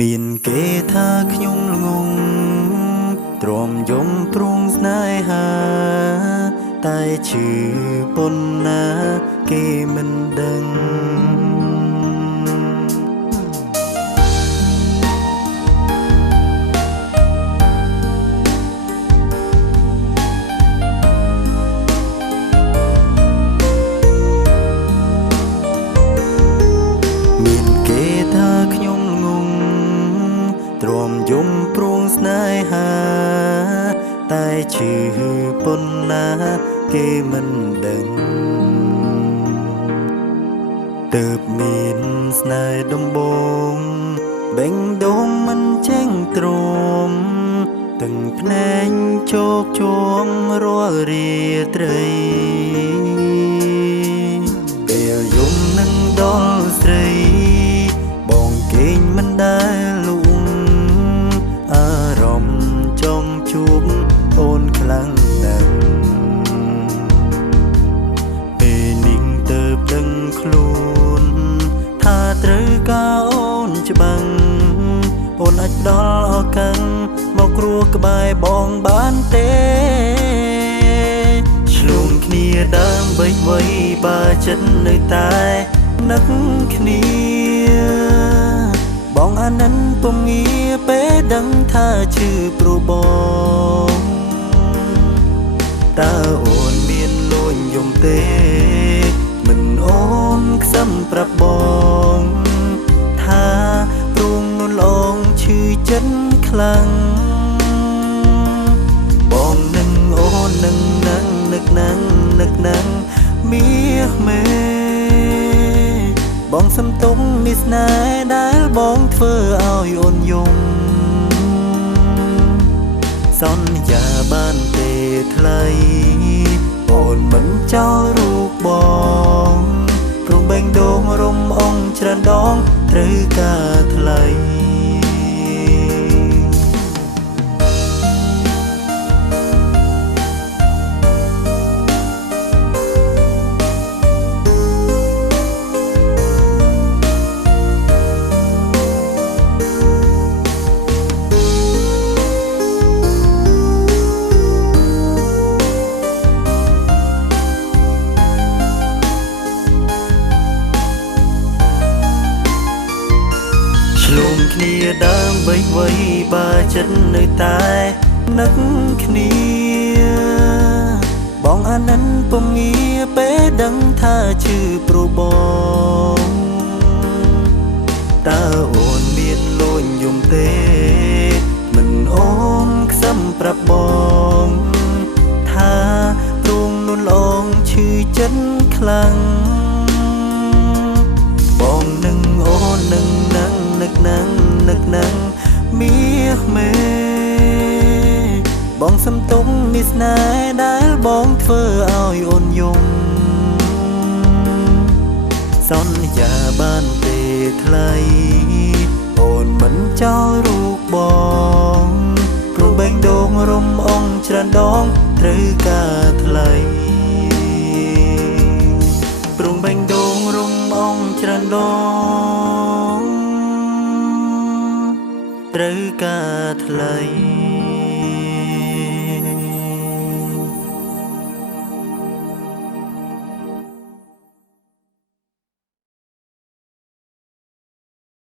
មានគេថាខ្ញុំល្ងងទ្រាំយំព្រួងស្នេហាតែឈឺប៉ុណ្ណាគេមិនដឹងមានគេថាខ្ញុំល្ងងទ្រាំយំព្រួងស្នេហាតែឈឺប៉ុណ្ណាគេមិនដឹងទើបមានស្នេហ៍ដំបងបេងដូងមិនចេញទ្រាំទាំងភ្នែកជោកជួងរាល់រាត្រីពេលយំនឹងដល់ស្រីបងគេងមិនដែលលួងអារម្មណ៍ចង់ជួបអូនខ្លាំងណាស់ពេលនេះទៅដឹងខ្លួនថាត្រូវការអូនច្បាំងអូនអាចដល់អកាំងមកគ្រួក្បែរបងបានទេឆ្លងគ្នាដើម្បីអ្វីបើចិត្តនៅតែនឹកគ្នាបងអាណិនពុំងារពេលដឹងថាឈឺព្រោះបងតើអូនមានលួញយំទេមិនអូនខ្សឹមប្រាប់បងថាព្រួងនួនឡងឈឺចិត្តខ្លាំងបងនឹងអូននឹងនឹកណាំងមាសមេបងសំទុំនេះស្នេហ៍ដែលបងធ្វើឲ្យអូនយំសន្យាបានទេថ្លៃអូនមិនចោលរូបបងព្រោះបេងដូងរំអងច្រើនដងត្រូវការថ្លៃឆ្លងគ្នាដើម្បីអ្វីបើចិត្តនៅតែនឹកគ្នាបងអាណិនពុំងារពេលដឹងថាឈឺព្រោះបងតើអូនមានលួញយំទេមិនអូនខ្សឹមប្រាប់បងថាព្រួងនួនឡងឈឺចិត្តខ្លាំងបងនឹងអូននឹងនឹកណាំងមាសមេបងសំទុំនេះស្នេហ៍ដែលបងធ្វើឲ្យអូនយំសន្យាបានទេថ្លៃអូនមិនចោលរូបបងព្រោះបេងដូងរំអងច្រើនដងត្រូវការថ្លៃព្រោះបេងដូងរំអងច្រើនដងត្រូវការថ្លៃ